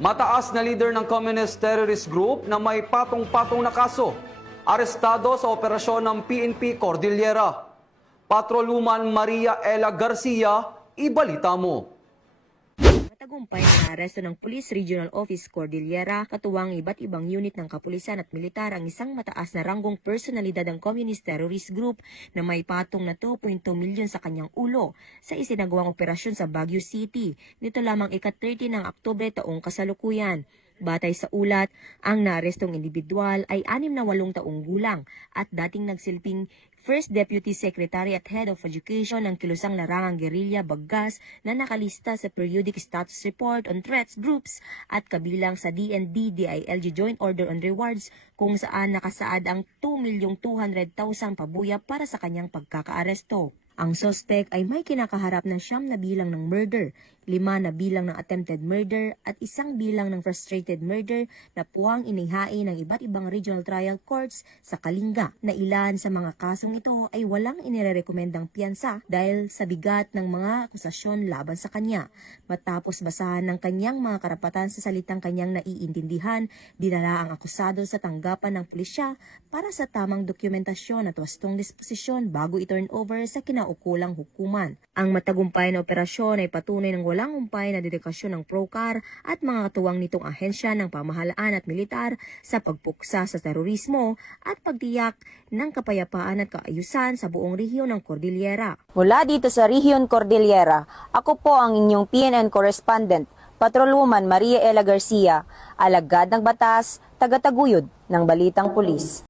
Mataas na leader ng Communist Terrorist Group na may patong-patong na kaso. Arestado sa operasyon ng PNP Cordillera. Patroluman Maria Ela Garcia, ibalita mo. Matagumpay na aresto ng Police Regional Office Cordillera, katuwang iba't ibang unit ng kapulisan at militar ang isang mataas na ranggong personalidad ng Communist Terrorist Group na may patong na 2.2 milyon sa kanyang ulo sa isinagawang operasyon sa Baguio City. Nito lamang ika-30 ng Oktubre taong kasalukuyan. Batay sa ulat, ang naarestong individual ay 68 taong gulang at dating nagsilbing First Deputy Secretary at Head of Education ng Kilusang Larangang Guerrilla Baggas na nakalista sa Periodic Status Report on Threats Groups at kabilang sa DND-DILG Joint Order on Rewards kung saan nakasaad ang 2,200,000 pabuya para sa kanyang pagkakaaresto. Ang suspect ay may kinakaharap na 9 na bilang ng murder, 5 na bilang ng attempted murder at 1 bilang ng frustrated murder na puwang inihain ng iba't ibang regional trial courts sa Kalinga. Na ilan sa mga kasong ito ay walang inirekomendang piyansa dahil sa bigat ng mga akusasyon laban sa kanya. Matapos basahan ng kanyang mga karapatan sa salitang kanyang naiintindihan, dinala ang akusado sa tanggapan ng pulisya para sa tamang dokumentasyon at wastong disposisyon bago i-turn over sa kinaukulang hukuman. Ang matagumpay na operasyon ay patunay ng walang humpay na dedikasyon ng PROCAR at mga katuwang nitong ahensya ng pamahalaan at militar sa pagpuksa sa terorismo at pagtiyak ng kapayapaan at kaayusan sa buong rehiyon ng Cordillera. Mula dito sa Rehiyon Cordillera, ako po ang inyong PNN correspondent, Patrolwoman Maria Ela Garcia, alagad ng batas, tagataguyod ng Balitang Pulis.